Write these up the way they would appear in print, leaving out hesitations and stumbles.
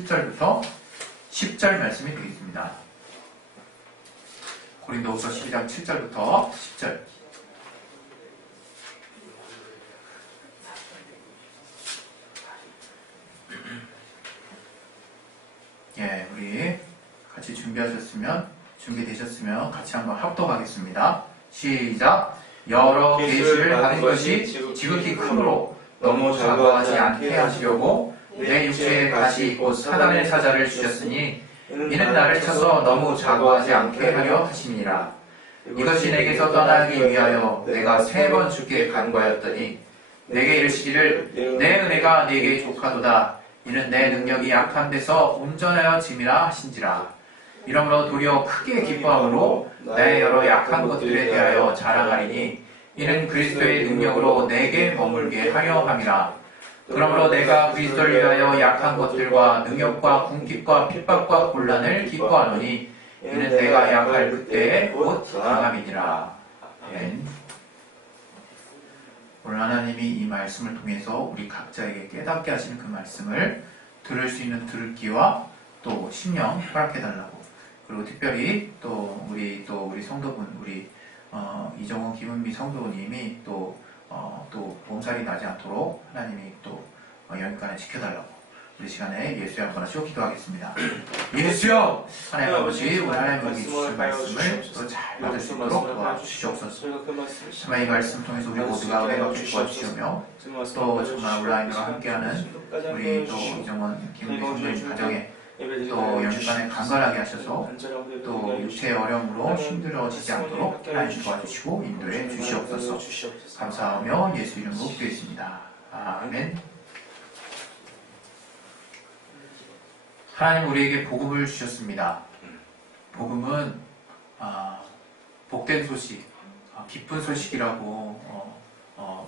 7절부터 10절 말씀이 되겠습니다. 고린도후서 12장 7절부터 10절. 예, 우리 같이 준비되셨으면 같이 한번 합독하겠습니다. 시작. 여러 계시를 받은 것이 지극히 크므로 너무 자거하지 않게 하시려고 내 육체에 다시 곧 사단의 사자를 주셨으니 이는 나를 쳐서 너무 자거하지 않게 하려 하심이니라. 이것이 내게서 떠나기 위하여 내가 3번 주께 간구하였더니 내게 이르시기를 내 은혜가 네게 족하도다. 이는 내 능력이 약한 데서 온전하여 짐이라 하신지라. 이러므로 도리어 크게 기뻐함으로 나의 여러 약한 것들에 대하여 자랑하리니 이는 그리스도의 능력으로 내게 머물게 하려 함이라. 그러므로 내가 그리스도를 위하여 약한 것들과 능력과 궁핍과 핍박과 곤란을 기뻐하노니 이는 내가 약할 그때에 곧 강함이니라. 아멘. 오늘 하나님이 이 말씀을 통해서 우리 각자에게 깨닫게 하시는 그 말씀을 들을 수 있는 들을 귀와 또 심령 허락해달라고, 그리고 특별히 또 우리 성도분, 우리 이정원 김은미 성도님이 또 몸살이 나지 않도록 하나님이 또 영육간에 지켜달라고 우리 시간에 예수여 한번 하시고 기도하겠습니다. 예수여, 하나님 아버지, 오늘 하나님께 주신 말씀을 또 잘 받을 수 있도록 도와주시옵소서. 정말 이 말씀 통해서 우리 모두가 은혜가 도와주시오며 또 정말 온라인으로 함께하는 우리 또 이정원 김은미 성도님 가정에 또 영육간에 강건하게 하셔서 또 육체의 어려움으로 힘들어지지 않도록 하나님 도와주시고 인도해 주시옵소서. 감사하며 예수 이름으로 기도했습니다. 아멘. 하나님 우리에게 복음을 주셨습니다. 복음은 복된 소식, 기쁜 소식이라고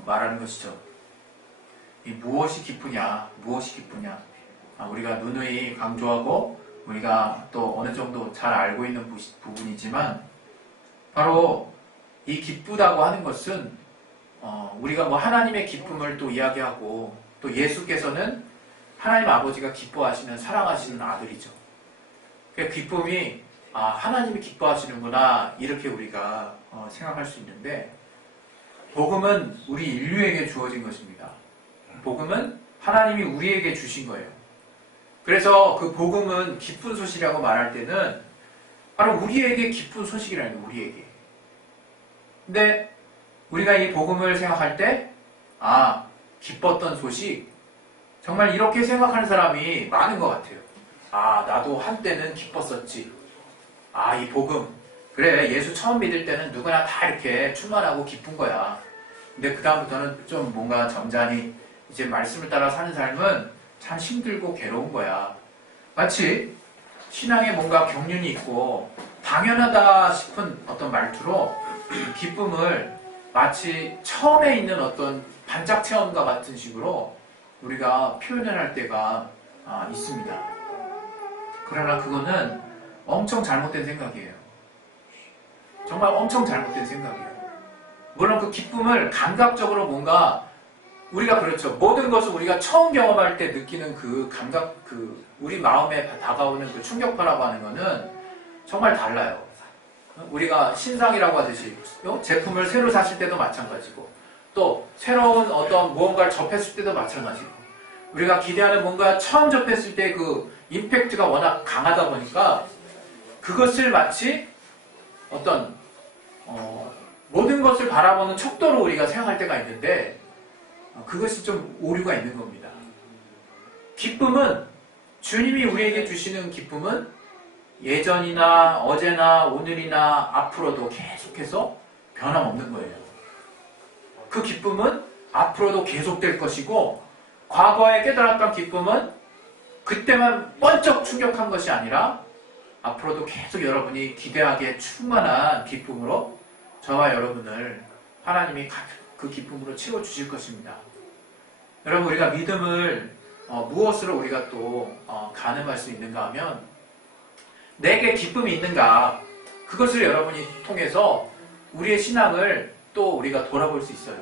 말하는 것이죠. 이 무엇이 기쁘냐, 우리가 누누이 강조하고 우리가 또 어느 정도 잘 알고 있는 부분이지만, 바로 이 기쁘다고 하는 것은 우리가 뭐 하나님의 기쁨을 또 이야기하고, 또 예수께서는 하나님 아버지가 기뻐하시는 사랑하시는 아들이죠. 그 기쁨이 하나님이 기뻐하시는구나, 이렇게 우리가 생각할 수 있는데, 복음은 우리 인류에게 주어진 것입니다. 복음은 하나님이 우리에게 주신 거예요. 그래서 그 복음은 기쁜 소식이라고 말할 때는 바로 우리에게 기쁜 소식이라는 거예요. 우리에게. 근데 우리가 이 복음을 생각할 때 기뻤던 소식, 정말 이렇게 생각하는 사람이 많은 것 같아요. 나도 한때는 기뻤었지. 이 복음, 그래, 예수 처음 믿을 때는 누구나 다 이렇게 충만하고 기쁜 거야. 근데 그 다음부터는 좀 뭔가 점잖이 이제 말씀을 따라 사는 삶은 참 힘들고 괴로운 거야. 마치 신앙에 뭔가 경륜이 있고 당연하다 싶은 어떤 말투로 기쁨을 마치 처음에 있는 어떤 반짝 체험과 같은 식으로 우리가 표현을 할 때가 있습니다. 그러나 그거는 엄청 잘못된 생각이에요. 정말 엄청 잘못된 생각이에요. 물론 그 기쁨을 감각적으로 뭔가 우리가 그렇죠. 모든 것을 우리가 처음 경험할 때 느끼는 그 감각, 우리 마음에 다가오는 그 충격파라고 하는 거는 정말 달라요. 우리가 신상이라고 하듯이 제품을 새로 사실 때도 마찬가지고, 또 새로운 어떤 무언가를 접했을 때도 마찬가지고, 우리가 기대하는 뭔가 처음 접했을 때 그 임팩트가 워낙 강하다 보니까 그것을 마치 어떤 모든 것을 바라보는 척도로 우리가 생각할 때가 있는데, 그것이 좀 오류가 있는 겁니다. 기쁨은, 주님이 우리에게 주시는 기쁨은 예전이나 어제나 오늘이나 앞으로도 계속해서 변함없는 거예요. 그 기쁨은 앞으로도 계속될 것이고, 과거에 깨달았던 기쁨은 그때만 번쩍 충격한 것이 아니라 앞으로도 계속 여러분이 기대하기에 충만한 기쁨으로 저와 여러분을 하나님이 그 기쁨으로 채워주실 것입니다. 여러분, 우리가 믿음을 무엇으로 우리가 또 가늠할 수 있는가 하면, 내게 기쁨이 있는가, 그것을 여러분이 통해서 우리의 신앙을 또 우리가 돌아볼 수 있어요.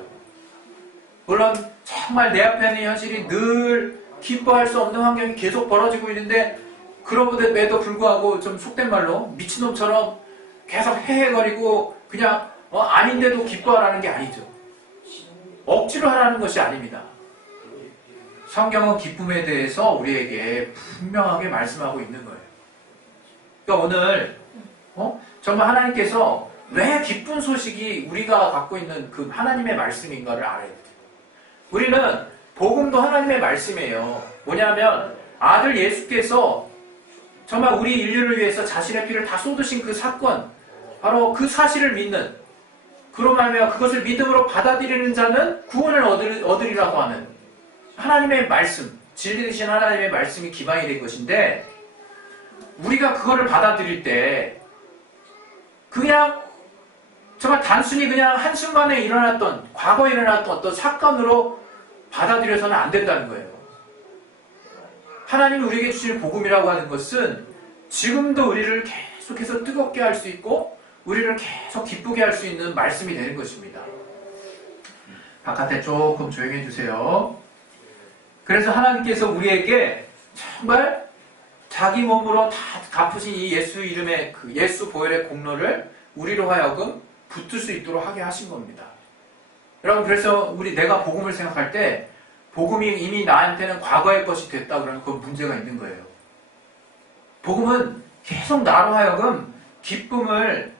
물론 정말 내 앞에 있는 현실이 늘 기뻐할 수 없는 환경이 계속 벌어지고 있는데 그럼에도 불구하고 좀 속된 말로 미친놈처럼 계속 헤헤거리고 그냥 아닌데도 기뻐하라는 게 아니죠. 억지로 하라는 것이 아닙니다. 성경은 기쁨에 대해서 우리에게 분명하게 말씀하고 있는 거예요. 그러니까 오늘 정말 하나님께서 왜 기쁜 소식이 우리가 갖고 있는 그 하나님의 말씀인가를 알아야 돼요. 우리는 복음도 하나님의 말씀이에요. 뭐냐면 아들 예수께서 정말 우리 인류를 위해서 자신의 피를 다 쏟으신 그 사건, 바로 그 사실을 믿는, 그로 말미암아 그것을 믿음으로 받아들이는 자는 구원을 얻으리라고 하는 하나님의 말씀, 진리 되신 하나님의 말씀이 기반이 된 것인데, 우리가 그거를 받아들일 때 그냥 정말 단순히 그냥 한순간에 일어났던, 과거에 일어났던 어떤 사건으로 받아들여서는 안 된다는 거예요. 하나님이 우리에게 주시는 복음이라고 하는 것은 지금도 우리를 계속해서 뜨겁게 할 수 있고 우리를 계속 기쁘게 할 수 있는 말씀이 되는 것입니다. 바깥에 조금 조용히 해주세요. 그래서 하나님께서 우리에게 정말 자기 몸으로 다 갚으신 이 예수 이름의 그 예수 보혈의 공로를 우리로 하여금 붙들 수 있도록 하게 하신 겁니다. 여러분, 그래서 내가 복음을 생각할 때 복음이 이미 나한테는 과거의 것이 됐다 그러면 그건 문제가 있는 거예요. 복음은 계속 나로 하여금 기쁨을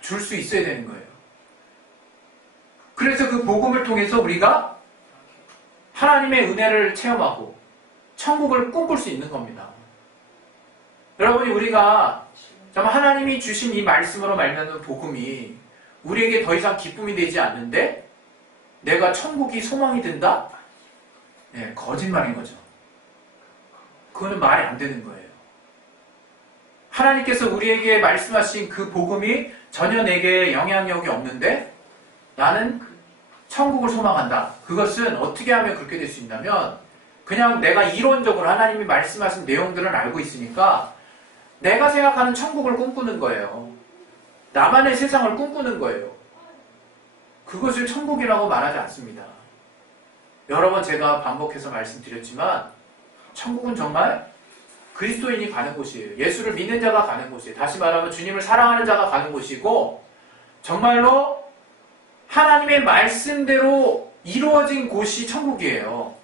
줄 수 있어야 되는 거예요. 그래서 그 복음을 통해서 우리가 하나님의 은혜를 체험하고 천국을 꿈꿀 수 있는 겁니다. 여러분이 우리가 정말 하나님이 주신 이 말씀으로 말미암는 복음이 우리에게 더 이상 기쁨이 되지 않는데 내가 천국이 소망이 된다? 네, 거짓말인 거죠. 그거는 말이 안 되는 거예요. 하나님께서 우리에게 말씀하신 그 복음이 전혀 내게 영향력이 없는데 나는 천국을 소망한다. 그것은 어떻게 하면 그렇게 될 수 있냐면 그냥 내가 이론적으로 하나님이 말씀하신 내용들을 알고 있으니까 내가 생각하는 천국을 꿈꾸는 거예요. 나만의 세상을 꿈꾸는 거예요. 그것을 천국이라고 말하지 않습니다. 여러 번 제가 반복해서 말씀드렸지만 천국은 정말 그리스도인이 가는 곳이에요. 예수를 믿는 자가 가는 곳이에요. 다시 말하면 주님을 사랑하는 자가 가는 곳이고 정말로 하나님의 말씀대로 이루어진 곳이 천국이에요.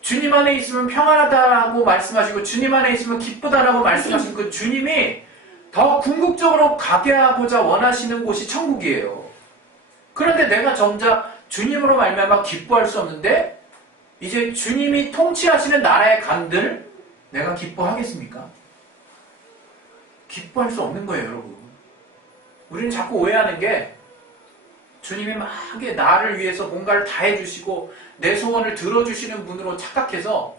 주님 안에 있으면 평안하다라고 말씀하시고 주님 안에 있으면 기쁘다라고 말씀하신 그 주님이 더 궁극적으로 가게 하고자 원하시는 곳이 천국이에요. 그런데 내가 정작 주님으로 말미암아 기뻐할 수 없는데 이제 주님이 통치하시는 나라에 간들 내가 기뻐하겠습니까? 기뻐할 수 없는 거예요, 여러분. 우리는 자꾸 오해하는 게 주님이 막 나를 위해서 뭔가를 다 해주시고 내 소원을 들어주시는 분으로 착각해서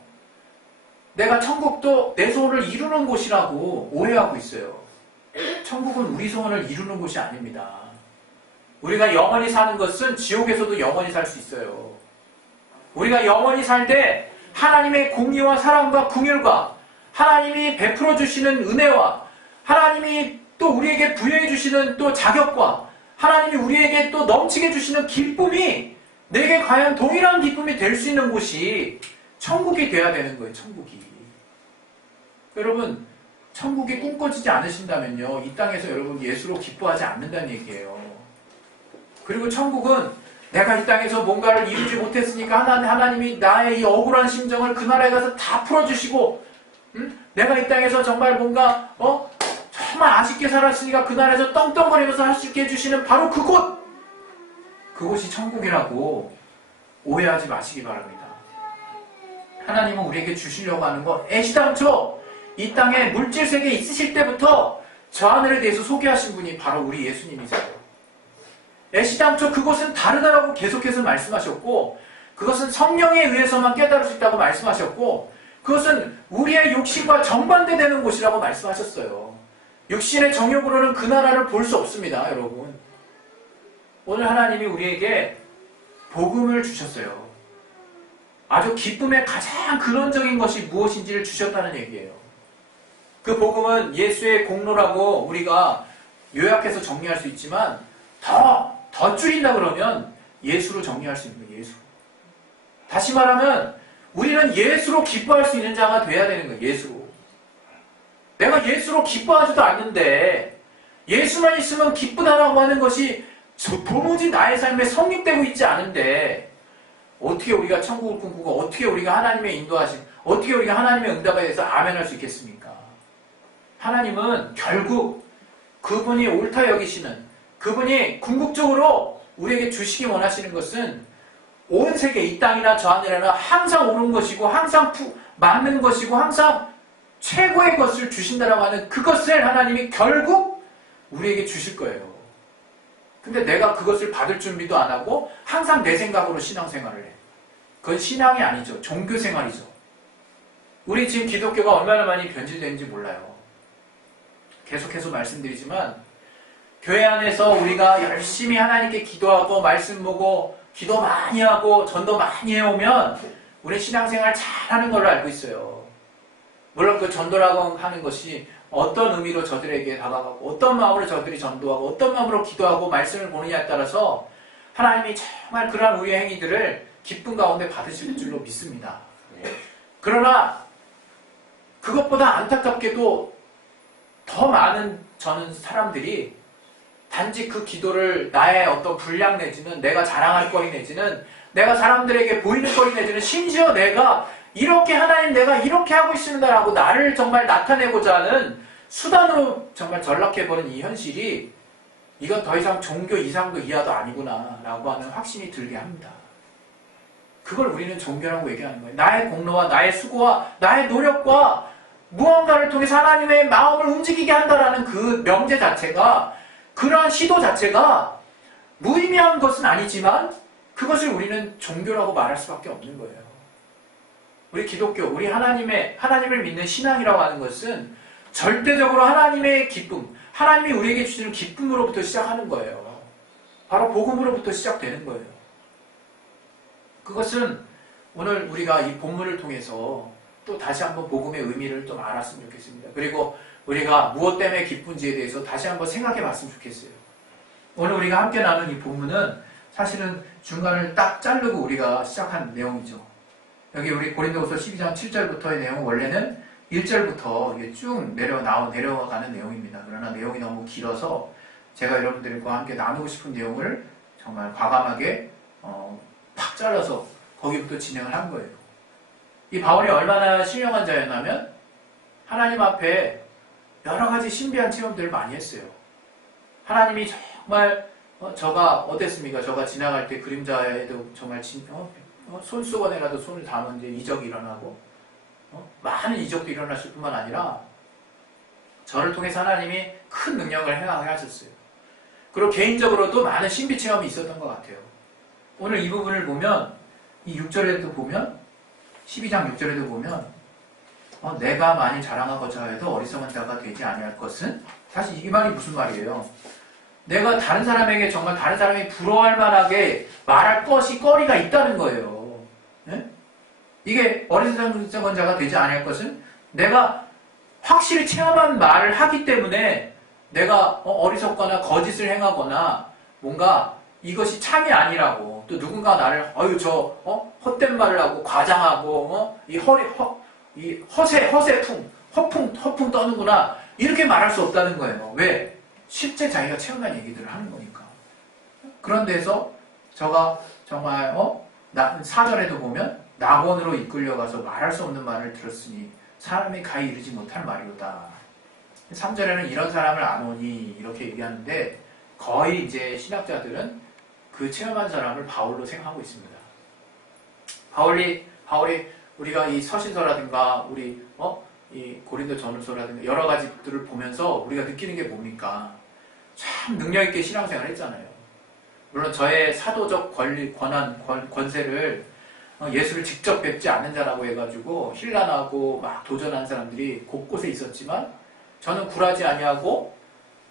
내가 천국도 내 소원을 이루는 곳이라고 오해하고 있어요. 천국은 우리 소원을 이루는 곳이 아닙니다. 우리가 영원히 사는 것은 지옥에서도 영원히 살 수 있어요. 우리가 영원히 살 때 하나님의 공의와 사랑과 긍휼과 하나님이 베풀어 주시는 은혜와 하나님이 또 우리에게 부여해 주시는 또 자격과 하나님이 우리에게 또 넘치게 주시는 기쁨이 내게 과연 동일한 기쁨이 될 수 있는 곳이 천국이 돼야 되는 거예요. 천국이. 여러분, 천국이 꿈꿔지지 않으신다면요, 이 땅에서 여러분 예수로 기뻐하지 않는다는 얘기예요. 그리고 천국은 내가 이 땅에서 뭔가를 이루지 못했으니까 하나님이 나의 이 억울한 심정을 그 나라에 가서 다 풀어주시고, 내가 이 땅에서 정말 뭔가 정말 아쉽게 살았으니까 그 나라에서 떵떵거리면서 할 수 있게 해주시는 바로 그곳이 천국이라고 오해하지 마시기 바랍니다. 하나님은 우리에게 주시려고 하는 거 애시당초 이 땅에 물질 세계에 있으실 때부터 저 하늘에 대해서 소개하신 분이 바로 우리 예수님이세요. 애시당초 그것은 다르다라고 계속해서 말씀하셨고, 그것은 성령에 의해서만 깨달을 수 있다고 말씀하셨고, 그것은 우리의 욕심과 정반대되는 곳이라고 말씀하셨어요. 육신의 정욕으로는 그 나라를 볼 수 없습니다, 여러분. 오늘 하나님이 우리에게 복음을 주셨어요. 아주 기쁨의 가장 근원적인 것이 무엇인지를 주셨다는 얘기예요. 그 복음은 예수의 공로라고 우리가 요약해서 정리할 수 있지만 더 줄인다 그러면 예수로 정리할 수 있는 거예요. 예수. 다시 말하면 우리는 예수로 기뻐할 수 있는 자가 돼야 되는 거예요. 예수로. 내가 예수로 기뻐하지도 않는데 예수만 있으면 기쁘다라고 하는 것이 도무지 나의 삶에 성립되고 있지 않은데 어떻게 우리가 천국을 꿈꾸고 어떻게 우리가 하나님의 인도하심, 어떻게 우리가 하나님의 응답에 대해서 아멘할 수 있겠습니까? 하나님은 결국 그분이 옳다 여기시는, 그분이 궁극적으로 우리에게 주시기 원하시는 것은 온 세계 이 땅이나 저 하늘에나 항상 옳은 것이고 항상 맞는 것이고 항상 최고의 것을 주신다라고 하는 그것을 하나님이 결국 우리에게 주실 거예요. 근데 내가 그것을 받을 준비도 안 하고 항상 내 생각으로 신앙생활을 해. 그건 신앙이 아니죠. 종교생활이죠. 우리 지금 기독교가 얼마나 많이 변질되는지 몰라요. 계속해서 말씀드리지만 교회 안에서 우리가 열심히 하나님께 기도하고 말씀 보고 기도 많이 하고 전도 많이 해오면 우리 신앙생활 잘하는 걸로 알고 있어요. 물론 그 전도라고 하는 것이 어떤 의미로 저들에게 다가가고 어떤 마음으로 저들이 전도하고 어떤 마음으로 기도하고 말씀을 보느냐에 따라서 하나님이 정말 그러한 우리의 행위들을 기쁨 가운데 받으실 줄로 믿습니다. 그러나 그것보다 안타깝게도 더 많은 저는 사람들이 단지 그 기도를 나의 어떤 분량 내지는 내가 자랑할 거리 내지는 내가 사람들에게 보이는 거리 내지는 심지어 내가 이렇게 하나님 내가 이렇게 하고 있습니다라고 나를 정말 나타내고자 하는 수단으로 정말 전락해버린 이 현실이 이건 더 이상 종교 이상도 이하도 아니구나 라고 하는 확신이 들게 합니다. 그걸 우리는 종교라고 얘기하는 거예요. 나의 공로와 나의 수고와 나의 노력과 무언가를 통해서 하나님의 마음을 움직이게 한다라는 그 명제 자체가 그러한 시도 자체가 무의미한 것은 아니지만 그것을 우리는 종교라고 말할 수밖에 없는 거예요. 우리 기독교, 우리 하나님을 믿는 신앙이라고 하는 것은 절대적으로 하나님의 기쁨, 하나님이 우리에게 주시는 기쁨으로부터 시작하는 거예요. 바로 복음으로부터 시작되는 거예요. 그것은 오늘 우리가 이 본문을 통해서 또 다시 한번 복음의 의미를 좀 알았으면 좋겠습니다. 그리고 우리가 무엇 때문에 기쁜지에 대해서 다시 한번 생각해 봤으면 좋겠어요. 오늘 우리가 함께 나눈 이 본문은 사실은 중간을 딱 자르고 우리가 시작한 내용이죠. 여기 우리 고린도후서 12장 7절부터의 내용은 원래는 1절부터 이게 쭉 내려가는 내용입니다. 그러나 내용이 너무 길어서 제가 여러분들과 함께 나누고 싶은 내용을 정말 과감하게 팍 잘라서 거기부터 진행을 한 거예요. 이 바울이 얼마나 신령한 자였냐면 하나님 앞에 여러 가지 신비한 체험들을 많이 했어요. 하나님이 정말 저가 어땠습니까? 저가 지나갈 때 그림자에도 정말 손수건에라도 손을 담은 이제 이적이 일어나고 많은 이적도 일어났을 뿐만 아니라 저를 통해서 하나님이 큰 능력을 행하게 하셨어요. 그리고 개인적으로도 많은 신비 체험이 있었던 것 같아요. 오늘 이 부분을 보면 이 6절에도 보면 12장 6절에도 보면 내가 많이 자랑하고자 해도 어리석은 자가 되지 아니할 것은 사실 이 말이 무슨 말이에요? 내가 다른 사람에게 정말 다른 사람이 부러워할 만하게 말할 거리가 있다는 거예요. 네? 이게 어리석은 자가 되지 아니할 것은 내가 확실히 체험한 말을 하기 때문에 내가 어리석거나 거짓을 행하거나 뭔가 이것이 참이 아니라고 또 누군가 나를 헛된 말을 하고 과장하고 이 허풍 떠는구나 이렇게 말할 수 없다는 거예요. 왜? 실제 자기가 체험한 얘기들을 하는 거니까. 그런 데서 저가 정말 4절에도 보면 낙원으로 이끌려가서 말할 수 없는 말을 들었으니 사람이 가히 이르지 못할 말이로다. 3절에는 이런 사람을 안 오니 이렇게 얘기하는데 거의 이제 신학자들은 그 체험한 사람을 바울로 생각하고 있습니다. 바울이 우리가 이 서신서라든가 우리 이 고린도 전후서라든가 여러 가지들을 보면서 우리가 느끼는 게 뭡니까? 참 능력 있게 신앙생활을 했잖아요. 물론 저의 사도적 권세를 예수를 직접 뵙지 않는 자라고 해가지고 힐난하고 막 도전하는 사람들이 곳곳에 있었지만 저는 굴하지 아니하고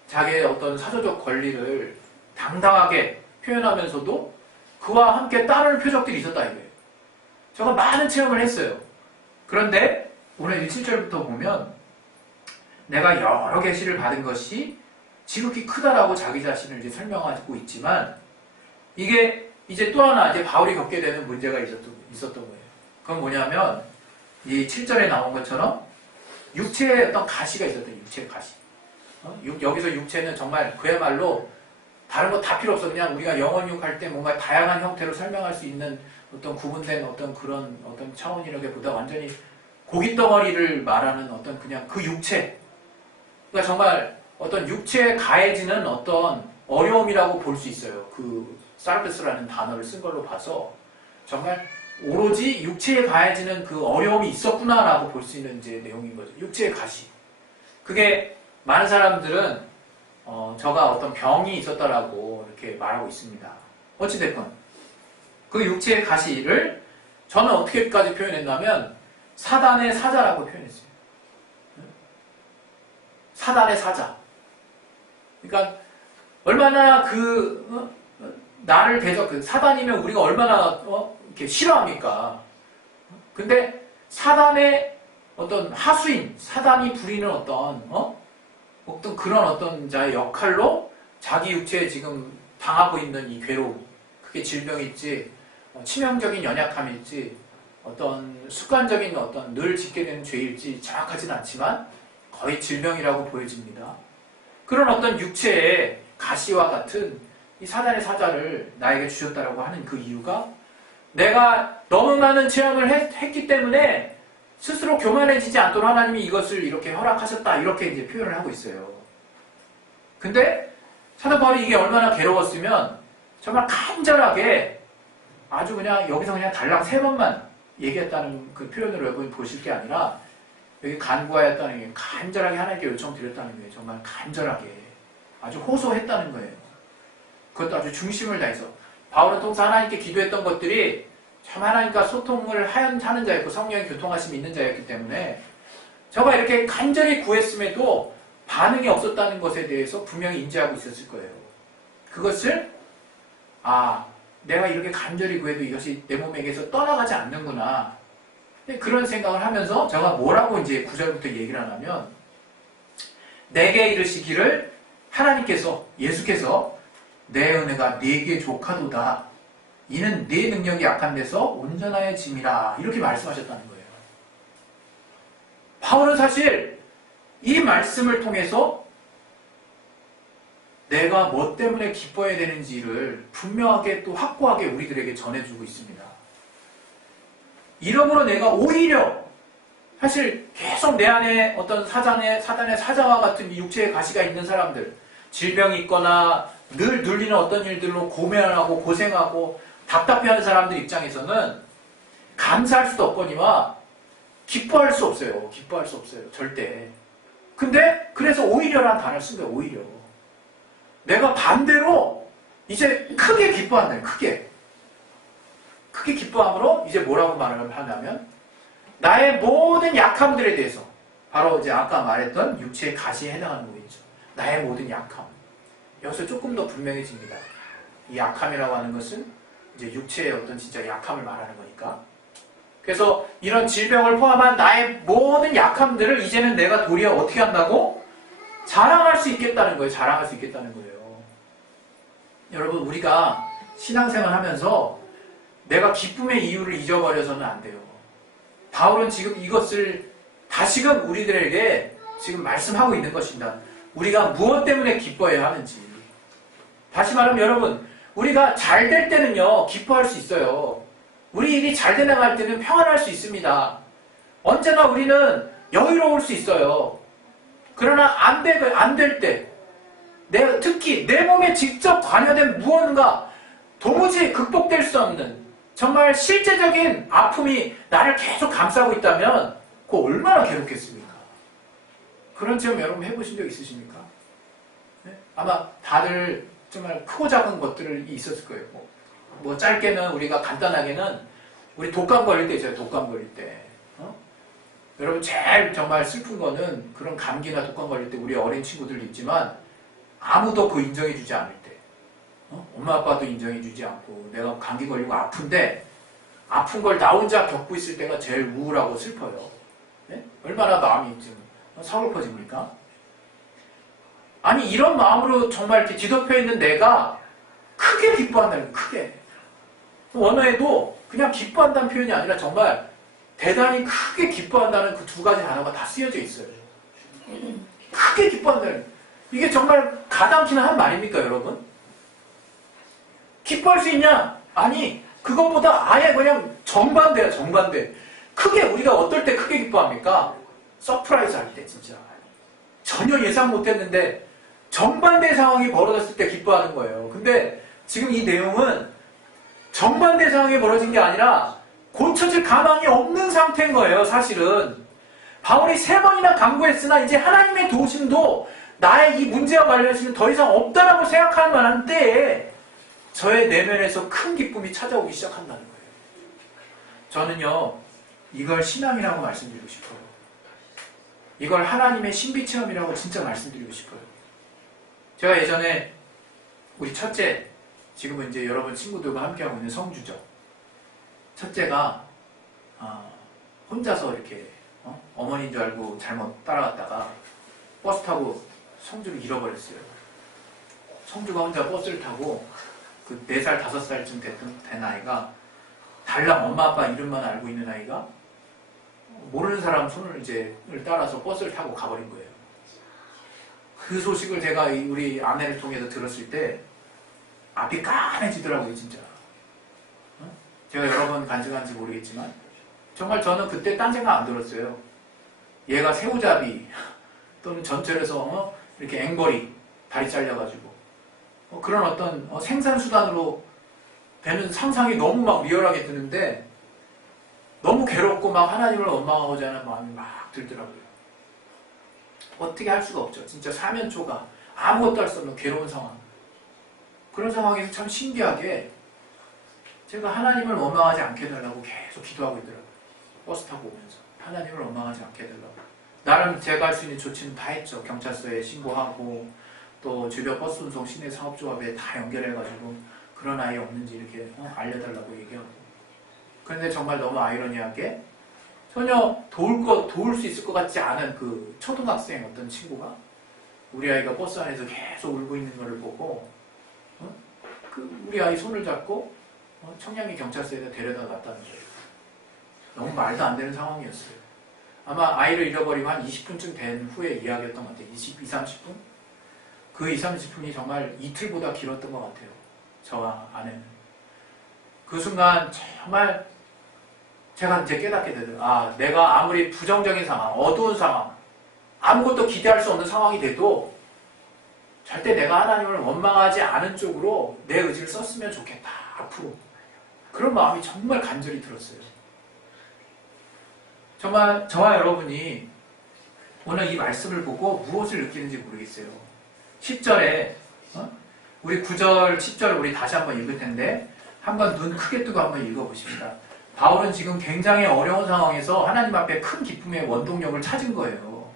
자기의 어떤 사도적 권리를 당당하게 표현하면서도 그와 함께 따르는 표적들이 있었다 이거예요. 제가 많은 체험을 했어요. 그런데 오늘 7절부터 보면 내가 여러 계시를 받은 것이 지극히 크다라고 자기 자신을 이제 설명하고 있지만 이게 이제 또 하나 이제 바울이 겪게 되는 문제가 있었던 거예요. 그건 뭐냐면 이 7절에 나온 것처럼 육체의 어떤 가시가 있었던 육체의 가시. 여기서 육체는 정말 그야말로 다른 거 다 필요 없어. 그냥 우리가 영혼육 할 때 뭔가 다양한 형태로 설명할 수 있는 어떤 구분된 어떤 그런 어떤 차원이라기보다 완전히 고기 덩어리를 말하는 어떤 그냥 그 육체. 그러니까 정말 어떤 육체에 가해지는 어떤 어려움이라고 볼 수 있어요. 그 사르크스라는 단어를 쓴 걸로 봐서 정말 오로지 육체에 가해지는 그 어려움이 있었구나라고 볼 수 있는 이제 내용인 거죠. 육체의 가시. 그게 많은 사람들은 저가 어떤 병이 있었다라고 이렇게 말하고 있습니다. 어찌됐건 그 육체의 가시를 저는 어떻게까지 표현했냐면 사단의 사자라고 표현했어요. 사단의 사자. 그러니까 얼마나 나를 사단이면 우리가 얼마나 이렇게 싫어합니까? 근데 사단의 어떤 하수인, 사단이 부리는 어떤 그런 어떤 자의 역할로 자기 육체에 지금 당하고 있는 이 괴로움, 그게 질병일지, 치명적인 연약함일지, 어떤 습관적인 어떤 늘 짓게 되는 죄일지 정확하지는 않지만 거의 질병이라고 보여집니다. 그런 어떤 육체의 가시와 같은 이 사단의 사자를 나에게 주셨다라고 하는 그 이유가 내가 너무 많은 체험을 했기 때문에 스스로 교만해지지 않도록 하나님이 이것을 이렇게 허락하셨다 이렇게 이제 표현을 하고 있어요. 근데 사도 바울이 이게 얼마나 괴로웠으면 정말 간절하게 아주 그냥 여기서 그냥 달랑 3번만 얘기했다는 그 표현으로 여러분이 보실 게 아니라 여기 간구하였다는 게 간절하게 하나님께 요청드렸다는 거예요. 정말 간절하게 아주 호소했다는 거예요. 그것도 아주 중심을 다해서 바울은 통상 하나님께 기도했던 것들이 참 하나님과 소통을 하는 자였고 성령의 교통하심이 있는 자였기 때문에 저가 이렇게 간절히 구했음에도 반응이 없었다는 것에 대해서 분명히 인지하고 있었을 거예요. 그것을 내가 이렇게 간절히 구해도 이것이 내 몸에게서 떠나가지 않는구나. 그런 생각을 하면서 제가 뭐라고 이제 9절부터 얘기를 하냐면 내게 이르시기를 하나님께서 예수께서 내 은혜가 네게 족하도다. 이는 네 능력이 약한 데서 온전하여짐이라. 이렇게 말씀하셨다는 거예요. 바울은 사실 이 말씀을 통해서 내가 뭐 때문에 기뻐해야 되는지를 분명하게 또 확고하게 우리들에게 전해주고 있습니다. 이러므로 내가 오히려 사실 계속 내 안에 어떤 사단의 사자와 같은 이 육체의 가시가 있는 사람들, 질병이 있거나 늘 눌리는 어떤 일들로 고민하고 고생하고 답답해하는 사람들 입장에서는 감사할 수도 없거니와 기뻐할 수 없어요. 기뻐할 수 없어요. 절대. 근데 그래서 오히려란 단어를 쓴 거예요. 오히려. 내가 반대로 이제 크게 기뻐한다. 크게 기뻐함으로 이제 뭐라고 말을 하냐면 나의 모든 약함들에 대해서 바로 이제 아까 말했던 육체의 가시에 해당하는 거겠죠. 나의 모든 약함. 여기서 조금 더 분명해집니다. 이 약함이라고 하는 것은 이제 육체의 어떤 진짜 약함을 말하는 거니까. 그래서 이런 질병을 포함한 나의 모든 약함들을 이제는 내가 도리어 어떻게 한다고? 자랑할 수 있겠다는 거예요. 자랑할 수 있겠다는 거예요. 여러분, 우리가 신앙생활 하면서 내가 기쁨의 이유를 잊어버려서는 안 돼요. 바울은 지금 이것을 다시금 우리들에게 지금 말씀하고 있는 것입니다. 우리가 무엇 때문에 기뻐해야 하는지. 다시 말하면 여러분, 우리가 잘 될 때는요, 기뻐할 수 있어요. 우리 일이 잘 되나갈 때는 평안할 수 있습니다. 언제나 우리는 여유로울 수 있어요. 그러나 안 될 때, 특히 내 몸에 직접 관여된 무언가 도무지 극복될 수 없는 정말 실제적인 아픔이 나를 계속 감싸고 있다면 그거 얼마나 괴롭겠습니까? 그런 체험 여러분 해보신 적 있으십니까? 네? 아마 다들 정말 크고 작은 것들이 있었을 거예요. 뭐 짧게는 우리가 간단하게는 우리 독감 걸릴 때 있어요. 독감 걸릴 때. 여러분 제일 정말 슬픈 거는 그런 감기나 독감 걸릴 때 우리 어린 친구들 있지만 아무도 그거 인정해주지 않을 때. 엄마 아빠도 인정해주지 않고 내가 감기 걸리고 아픈데 아픈 걸 나 혼자 겪고 있을 때가 제일 우울하고 슬퍼요. 네? 얼마나 마음이 좀 서글퍼집니까? 아니 이런 마음으로 정말 이렇게 뒤덮여 있는 내가 크게 기뻐한다는 거예요. 크게. 원어에도 그냥 기뻐한다는 표현이 아니라 정말 대단히 크게 기뻐한다는 그 두 가지 단어가 다 쓰여져 있어요. 크게 기뻐한다는, 이게 정말 가당키나 한 말입니까, 여러분? 기뻐할 수 있냐? 아니, 그것보다 아예 그냥 정반대야, 정반대. 크게, 우리가 어떨 때 크게 기뻐합니까? 서프라이즈 할 때, 진짜. 전혀 예상 못했는데, 정반대 상황이 벌어졌을 때 기뻐하는 거예요. 근데 지금 이 내용은 정반대 상황이 벌어진 게 아니라 고쳐질 가망이 없는 상태인 거예요, 사실은. 바울이 3번이나 강구했으나 이제 하나님의 도우심도 나의 이 문제와 관련해서는 더 이상 없다라고 생각할 만한 때에 저의 내면에서 큰 기쁨이 찾아오기 시작한다는 거예요. 저는요, 이걸 신앙이라고 말씀드리고 싶어요. 이걸 하나님의 신비체험이라고 진짜 말씀드리고 싶어요. 제가 예전에 우리 첫째, 지금은 이제 여러분 친구들과 함께하고 있는 성주죠. 첫째가 혼자서 이렇게 어머니인 줄 알고 잘못 따라갔다가 버스 타고 성주를 잃어버렸어요. 성주가 혼자 버스를 타고 그 4살, 5살쯤 된 아이가 달랑 엄마 아빠 이름만 알고 있는 아이가 모르는 사람 손을 이제 따라서 버스를 타고 가버린 거예요. 그 소식을 제가 우리 아내를 통해서 들었을 때 앞이 까매지더라고요, 진짜. 제가 여러 번 간증한지 모르겠지만 정말 저는 그때 딴 생각 안 들었어요. 얘가 새우잡이 또는 전철에서 이렇게 앵벌이 다리 잘려가지고 그런 어떤 생산수단으로 되는 상상이 너무 막 리얼하게 드는데 너무 괴롭고 막 하나님을 원망하고자 하는 마음이 막 들더라고요. 어떻게 할 수가 없죠. 진짜 사면초가 아무것도 할 수 없는 괴로운 상황. 그런 상황에서 참 신기하게 제가 하나님을 원망하지 않게 해달라고 계속 기도하고 있더라고요. 버스 타고 오면서 하나님을 원망하지 않게 해달라고. 나름 제가 할 수 있는 조치는 다 했죠. 경찰서에 신고하고 또 주변 버스 운송 시내 사업조합에 다 연결해가지고 그런 아이 없는지 이렇게 알려달라고 얘기하고. 그런데 정말 너무 아이러니하게 전혀 도울 수 있을 것 같지 않은 그 초등학생 어떤 친구가 우리 아이가 버스 안에서 계속 울고 있는 것을 보고 우리 아이 손을 잡고 청량리 경찰서에다 데려다 놨다는 거예요. 너무 말도 안 되는 상황이었어요. 아마 아이를 잃어버리고 한 20분쯤 된 후에 이야기였던 것 같아요. 20-30분? 그 20-30분이 정말 이틀보다 길었던 것 같아요. 저와 아내는. 그 순간 정말 제가 이제 깨닫게 되더라고요. 내가 아무리 부정적인 상황, 어두운 상황, 아무것도 기대할 수 없는 상황이 돼도 절대 내가 하나님을 원망하지 않은 쪽으로 내 의지를 썼으면 좋겠다, 앞으로. 그런 마음이 정말 간절히 들었어요. 정말 저와 여러분이 오늘 이 말씀을 보고 무엇을 느끼는지 모르겠어요. 10절에 우리 9절, 10절 우리 다시 한번 읽을 텐데 한번 눈 크게 뜨고 한번 읽어보십시다. 바울은 지금 굉장히 어려운 상황에서 하나님 앞에 큰 기쁨의 원동력을 찾은 거예요.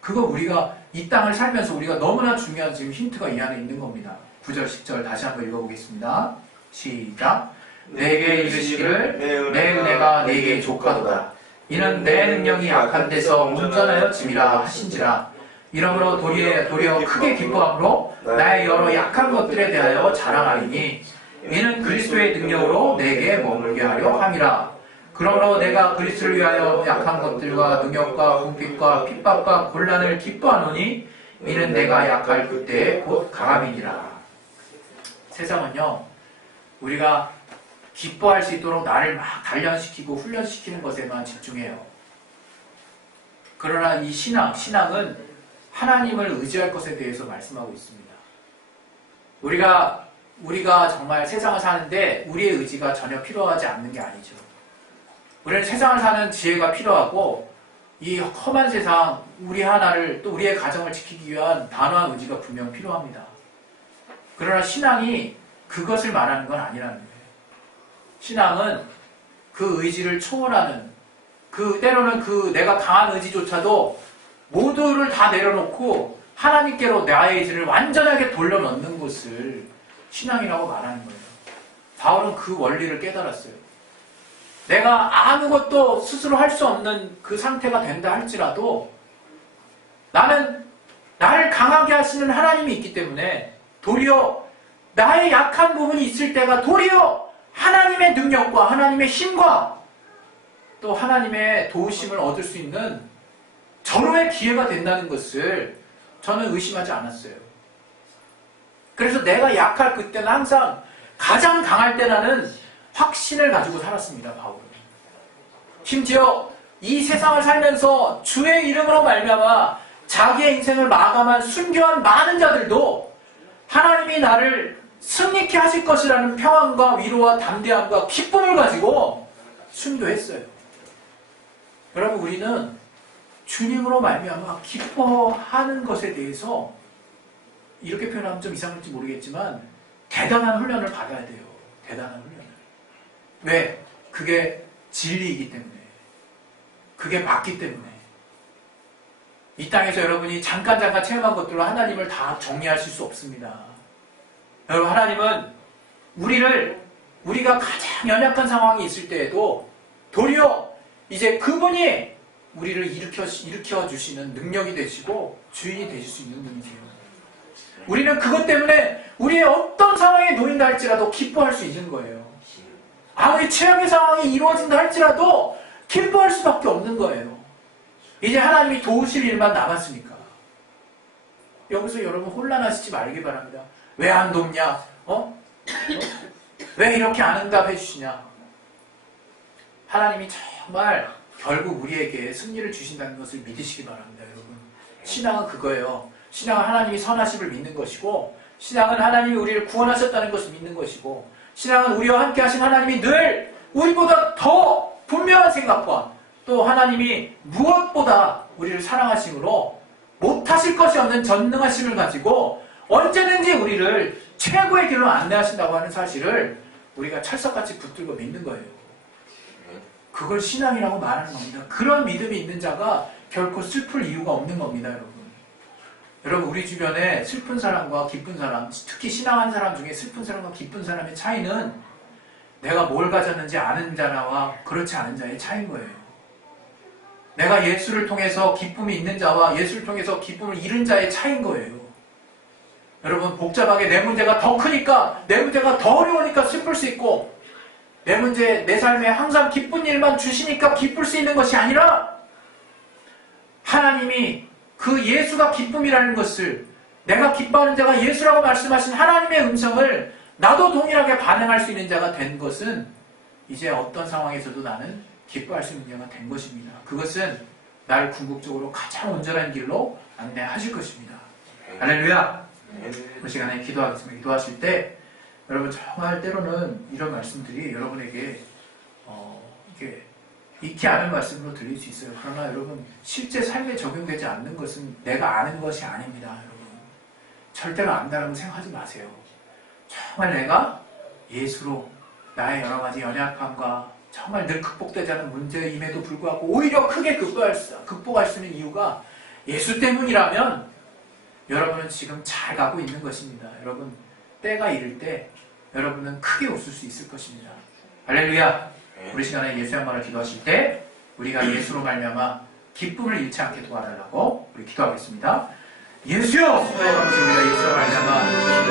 그거 우리가 이 땅을 살면서 우리가 너무나 중요한 지금 힌트가 이 안에 있는 겁니다. 9절, 10절 다시 한번 읽어보겠습니다. 시작. 내게 이르시기를 내 은혜가 내게 족하도다. 이는 내 능력이 약한 데서 온전하여 짐이라 하신지라. 이러므로 도리어 크게 기뻐함으로 나의 여러 약한 것들에 대하여 자랑하리니 이는 그리스도의 능력으로 내게 머물게 하려 함이라. 그러므로 내가 그리스도를 위하여 약한 것들과 능력과 궁핍과 핍박과 곤란을 기뻐하노니 이는 내가 약할 그때에 곧 강함이니라. 세상은요, 우리가 기뻐할 수 있도록 나를 막 단련시키고 훈련시키는 것에만 집중해요. 그러나 이 신앙은 하나님을 의지할 것에 대해서 말씀하고 있습니다. 우리가 정말 세상을 사는데 우리의 의지가 전혀 필요하지 않는 게 아니죠. 우리는 세상을 사는 지혜가 필요하고 이 험한 세상, 우리 하나를 또 우리의 가정을 지키기 위한 단호한 의지가 분명 필요합니다. 그러나 신앙이 그것을 말하는 건 아니라는 거예요. 신앙은 그 의지를 초월하는, 때로는 내가 강한 의지조차도 모두를 다 내려놓고 하나님께로 나의 의지를 완전하게 돌려놓는 것을 신앙이라고 말하는 거예요. 바울은 그 원리를 깨달았어요. 내가 아무것도 스스로 할 수 없는 그 상태가 된다 할지라도 나는 나를 강하게 하시는 하나님이 있기 때문에 도리어 나의 약한 부분이 있을 때가 도리어 하나님의 능력과 하나님의 힘과 또 하나님의 도우심을 얻을 수 있는 절호의 기회가 된다는 것을 저는 의심하지 않았어요. 그래서 내가 약할 그때는 항상 가장 강할 때라는 확신을 가지고 살았습니다. 바울은. 심지어 이 세상을 살면서 주의 이름으로 말미암아 자기의 인생을 마감한 순교한 많은 자들도 하나님이 나를 승리케 하실 것이라는 평안과 위로와 담대함과 기쁨을 가지고 순교했어요. 여러분, 우리는 주님으로 말미암아 기뻐하는 것에 대해서 이렇게 표현하면 좀 이상할지 모르겠지만 대단한 훈련을 받아야 돼요. 대단한 훈련을. 왜? 그게 진리이기 때문에. 그게 맞기 때문에. 이 땅에서 여러분이 잠깐 체험한 것들로 하나님을 다 정리하실 수 없습니다. 여러분, 하나님은 우리가 가장 연약한 상황이 있을 때에도 도리어 이제 그분이 우리를 일으켜 주시는 능력이 되시고 주인이 되실 수 있는 분이세요. 우리는 그것 때문에 우리의 어떤 상황에 놓인다 할지라도 기뻐할 수 있는 거예요. 아무리 최악의 상황이 이루어진다 할지라도 기뻐할 수밖에 없는 거예요. 이제 하나님이 도우실 일만 남았으니까. 여기서 여러분 혼란하시지 말기 바랍니다. 왜 안 돕냐? 왜 이렇게 안 응답해 주시냐? 하나님이 정말 결국 우리에게 승리를 주신다는 것을 믿으시기 바랍니다, 여러분. 신앙은 그거예요. 신앙은 하나님이 선하심을 믿는 것이고, 신앙은 하나님이 우리를 구원하셨다는 것을 믿는 것이고, 신앙은 우리와 함께 하신 하나님이 늘 우리보다 더 분명한 생각과 또 하나님이 무엇보다 우리를 사랑하심으로 못하실 것이 없는 전능하심을 가지고 언제든지 우리를 최고의 길로 안내하신다고 하는 사실을 우리가 철석같이 붙들고 믿는 거예요. 그걸 신앙이라고 말하는 겁니다. 그런 믿음이 있는 자가 결코 슬플 이유가 없는 겁니다, 여러분. 여러분, 우리 주변에 슬픈 사람과 기쁜 사람, 특히 신앙한 사람 중에 슬픈 사람과 기쁜 사람의 차이는 내가 뭘 가졌는지 아는 자와 그렇지 않은 자의 차이인 거예요. 내가 예수를 통해서 기쁨이 있는 자와 예수를 통해서 기쁨을 잃은 자의 차이인 거예요. 여러분, 복잡하게 내 문제가 더 크니까, 내 문제가 더 어려우니까 슬플 수 있고, 내 삶에 항상 기쁜 일만 주시니까 기쁠 수 있는 것이 아니라, 하나님이 그 예수가 기쁨이라는 것을, 내가 기뻐하는 자가 예수라고 말씀하신 하나님의 음성을 나도 동일하게 반응할 수 있는 자가 된 것은 이제 어떤 상황에서도 나는 기뻐할 수 있는 자가 된 것입니다. 그것은 나를 궁극적으로 가장 온전한 길로 안내하실 것입니다. 할렐루야! 그 시간에 기도하겠습니다. 기도하실 때 여러분 정말 때로는 이런 말씀들이 여러분에게 이게 익히 아는 말씀으로 들릴 수 있어요. 그러나 여러분 실제 삶에 적용되지 않는 것은 내가 아는 것이 아닙니다. 여러분 절대로 안다라고 생각하지 마세요. 정말 내가 예수로 나의 여러 가지 연약함과 정말 늘 극복되지 않은 문제임에도 불구하고 오히려 크게 극복할 수 있는 이유가 예수 때문이라면 여러분은 지금 잘 가고 있는 것입니다. 여러분 때가 이를 때 여러분은 크게 웃을 수 있을 것입니다. 할렐루야! 우리 시간에 예수의 한 말을 기도하실 때 우리가 예수로 말미암아 기쁨을 잃지 않게 도와달라고 우리 기도하겠습니다. 예수여! 우리가 예수로 말미암아